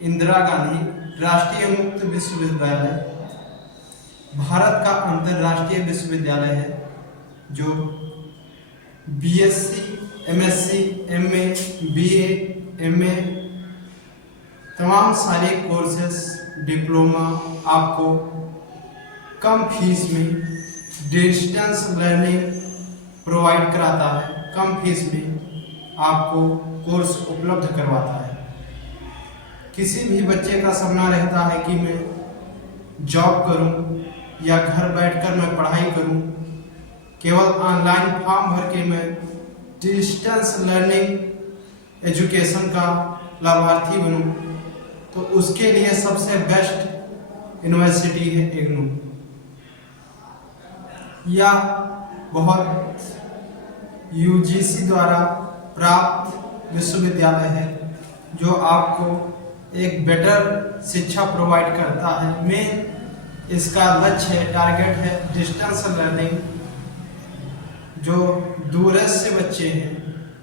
इंदिरा गांधी राष्ट्रीय मुक्त विश्वविद्यालय भारत का अंतर्राष्ट्रीय विश्वविद्यालय है जो BSc, MSc, MA, BA, MA तमाम सारे कोर्सेस डिप्लोमा आपको कम फीस में डिस्टेंस लर्निंग प्रोवाइड कराता है। कम फीस में आपको कोर्स उपलब्ध करवाता है। किसी भी बच्चे का सपना रहता है कि मैं जॉब करूं या घर बैठकर मैं पढ़ाई करूं, केवल ऑनलाइन फॉर्म भर के मैं डिस्टेंस लर्निंग एजुकेशन का लाभार्थी बनूं, तो उसके लिए सबसे बेस्ट यूनिवर्सिटी है इग्नू। यह बहुत यूजीसी द्वारा प्राप्त विश्वविद्यालय है जो आपको एक बेटर शिक्षा प्रोवाइड करता है। मेन इसका लक्ष्य है, टारगेट है डिस्टेंस लर्निंग। जो दूरस्थ बच्चे हैं,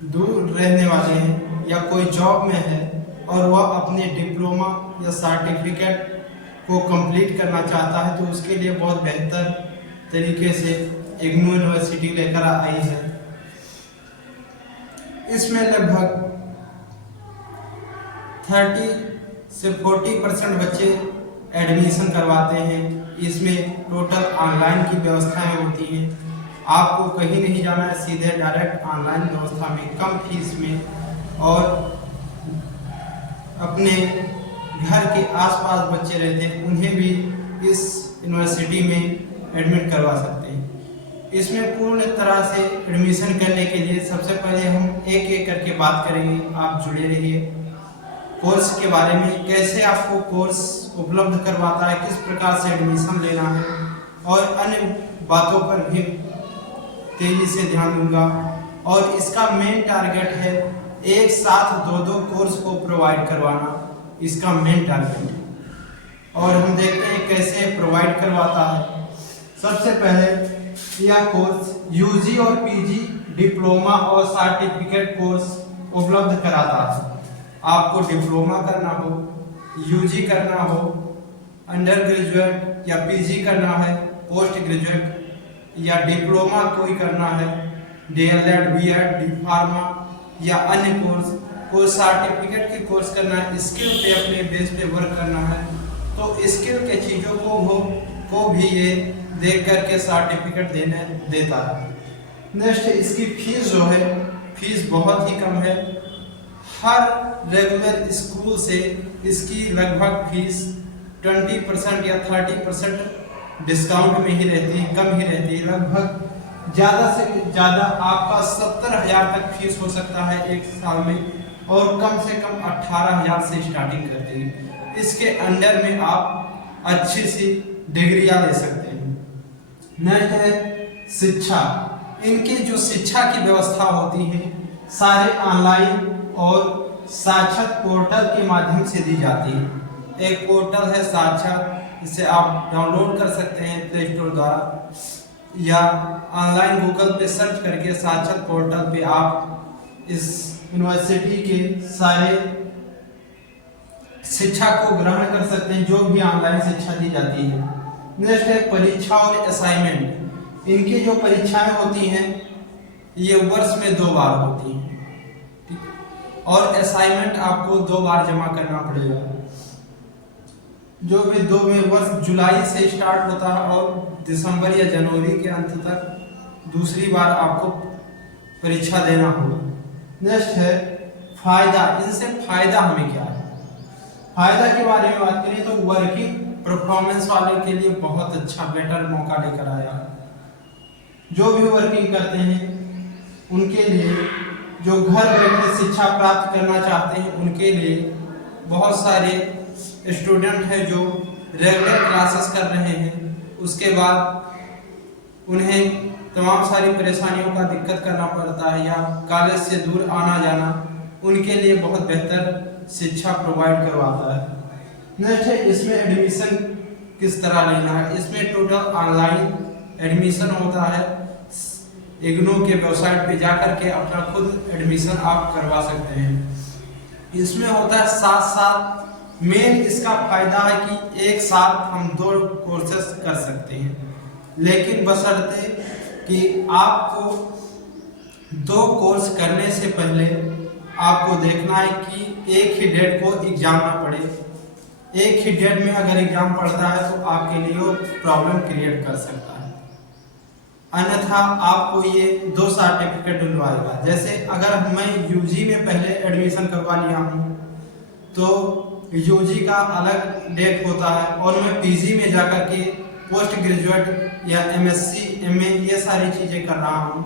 दूर रहने वाले हैं या कोई जॉब में है और वह अपने डिप्लोमा या सर्टिफिकेट को कंप्लीट करना चाहता है, तो उसके लिए बहुत बेहतर तरीके से इग्नू यूनिवर्सिटी लेकर आई है। इसमें लगभग 30 से 40% बच्चे एडमिशन करवाते हैं। इसमें टोटल ऑनलाइन की व्यवस्थाएं होती हैं। आपको कहीं नहीं जाना है, सीधे डायरेक्ट ऑनलाइन व्यवस्था में कम फीस में और अपने घर के आसपास बच्चे रहते हैं उन्हें भी इस यूनिवर्सिटी में एडमिट करवा सकते हैं। इसमें पूर्ण तरह से एडमिशन करने के लिए सबसे पहले हम एक एक करके बात करेंगे। आप जुड़े रहिए। कोर्स के बारे में, कैसे आपको कोर्स उपलब्ध करवाता है, किस प्रकार से एडमिशन लेना है और अन्य बातों पर भी तेजी से ध्यान दूंगा। और इसका मेन टारगेट है एक साथ दो कोर्स को प्रोवाइड करवाना, इसका मेन टारगेट है। और हम देखते हैं कैसे प्रोवाइड करवाता है। सबसे पहले यह कोर्स यूजी और पीजी डिप्लोमा और सर्टिफिकेट कोर्स उपलब्ध कराता है। आपको डिप्लोमा करना हो, यूजी करना हो, अंडर ग्रेजुएट या पीजी करना है, पोस्ट ग्रेजुएट या डिप्लोमा कोई करना है, डीएलएड, बीएड, डी फार्मा या अन्य कोई सर्टिफिकेट के कोर्स करना है, स्किल पे अपने बेस पे वर्क करना है, तो स्किल के चीज़ों को भी ये देख करके सर्टिफिकेट देता है। नेक्स्ट, इसकी फीस जो है, फीस बहुत ही कम है। हर रेगुलर स्कूल से इसकी लगभग फीस 20% या 30% डिस्काउंट में ही रहती है, कम ही रहती है। लगभग ज़्यादा से ज़्यादा आपका 70,000 तक फीस हो सकता है एक साल में और कम से कम 18,000 से स्टार्टिंग करती है। इसके अंडर में आप अच्छी सी डिग्रियां ले सकते हैं। नेक्स्ट है शिक्षा। इनकी जो शिक्षा की व्यवस्था होती है सारे ऑनलाइन और साक्षात पोर्टल के माध्यम से दी जाती है। एक पोर्टल है साक्षात, इसे आप डाउनलोड कर सकते हैं प्ले स्टोर द्वारा या ऑनलाइन गूगल पे सर्च करके साक्षात पोर्टल पे आप इस यूनिवर्सिटी के सारे शिक्षा को ग्रहण कर सकते हैं, जो भी ऑनलाइन शिक्षा दी जाती है। नेक्स्ट है परीक्षा और असाइनमेंट। इनकी जो परीक्षाएं होती हैं ये वर्ष में 2 बार होती हैं और असाइनमेंट आपको 2 बार जमा करना पड़ेगा। जो भी 2 में वर्ष जुलाई से स्टार्ट होता है और दिसंबर या जनवरी के अंत तक दूसरी बार आपको परीक्षा देना होगा। नेक्स्ट है फायदा। इनसे फायदा हमें क्या है? फायदा के बारे में बात करें तो वर्किंग परफॉर्मेंस वाले के लिए बहुत अच्छा बेटर मौका लेकर आया। जो भी वर्किंग करते हैं उनके लिए, जो घर बैठे शिक्षा प्राप्त करना चाहते हैं उनके लिए, बहुत सारे स्टूडेंट हैं जो रेगुलर क्लासेस कर रहे हैं, उसके बाद उन्हें तमाम सारी परेशानियों का दिक्कत करना पड़ता है या कॉलेज से दूर आना जाना, उनके लिए बहुत बेहतर शिक्षा प्रोवाइड करवाता है। नेक्स्ट है इसमें एडमिशन किस तरह लेना है। इसमें टोटल ऑनलाइन एडमिशन होता है। इग्नू के वेबसाइट पे जाकर के अपना खुद एडमिशन आप करवा सकते हैं। इसमें होता है 7 मेन इसका फायदा है कि एक साथ हम 2 कोर्सेस कर सकते हैं, लेकिन बशर्ते कि आपको 2 कोर्स करने से पहले आपको देखना है कि एक ही डेट को एग्जाम ना पड़े। एक ही डेट में अगर एग्जाम पड़ता है तो आपके लिए वो प्रॉब्लम क्रिएट कर सकता है, अन्यथा आपको ये 2 सर्टिफिकेट दिलवाएगा। जैसे अगर मैं यूजी में पहले एडमिशन करवा लिया हूँ तो यूजी का अलग डेट होता है, और मैं पीजी में जाकर के पोस्ट ग्रेजुएट या एमएससी एमए ये सारी चीज़ें कर रहा हूँ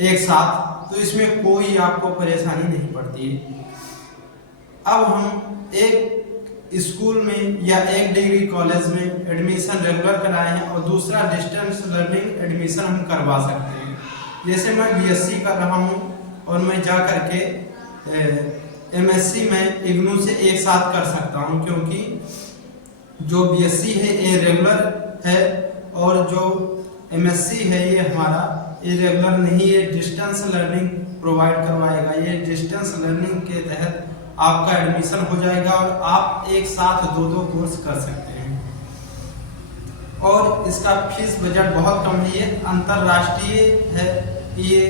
एक साथ, तो इसमें कोई आपको परेशानी नहीं पड़ती है। अब हम एक स्कूल में या एक डिग्री कॉलेज में एडमिशन रेगुलर कराए हैं और दूसरा डिस्टेंस लर्निंग एडमिशन हम करवा सकते हैं। जैसे मैं बीएससी कर रहा हूँ और मैं जा करके एमएससी में इग्नू से एक साथ कर सकता हूँ, क्योंकि जो बीएससी है ये रेगुलर है और जो एमएससी है ये हमारा इरेगुलर नहीं, ये डिस्टेंस लर्निंग प्रोवाइड करवाएगा। ये डिस्टेंस लर्निंग के तहत आपका एडमिशन हो जाएगा और आप एक साथ 2 कोर्स कर सकते हैं। और इसका फीस बजट बहुत कम है, ये अंतर्राष्ट्रीय है। ये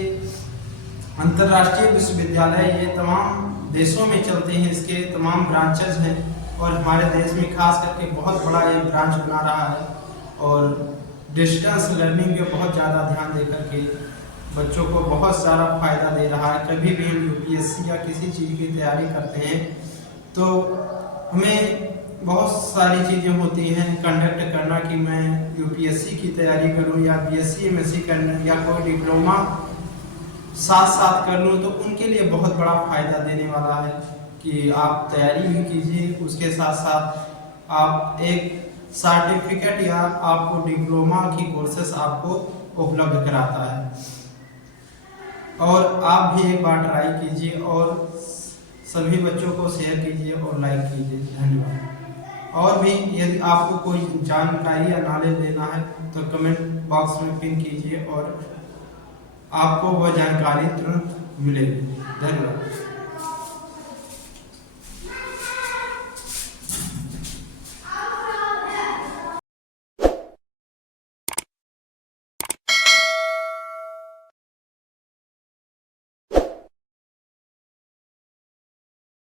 अंतर्राष्ट्रीय विश्वविद्यालय ये तमाम देशों में चलते हैं, इसके तमाम ब्रांचेज हैं और हमारे देश में खास करके बहुत बड़ा ये ब्रांच बना रहा है और डिस्टेंस लर्निंग पे बहुत ज़्यादा ध्यान दे करके बच्चों को बहुत सारा फायदा दे रहा है। कभी भी हम यूपीएससी या किसी चीज़ की तैयारी करते हैं तो हमें बहुत सारी चीज़ें होती हैं कंडक्ट करना कि मैं यूपीएससी की तैयारी करूं या बीएससी एमएससी करना या कोई डिप्लोमा साथ साथ कर लूँ, तो उनके लिए बहुत बड़ा फायदा देने वाला है कि आप तैयारी भी कीजिए, उसके साथ साथ आप एक सर्टिफिकेट या आपको डिप्लोमा की कोर्सेस आपको उपलब्ध कराता है। और आप भी एक बार ट्राई कीजिए और सभी बच्चों को शेयर कीजिए और लाइक कीजिए। धन्यवाद। और भी यदि आपको कोई जानकारी या नॉलेज लेना है तो कमेंट बॉक्स में पिन कीजिए और आपको वह जानकारी तुरंत मिलेगी। धन्यवाद।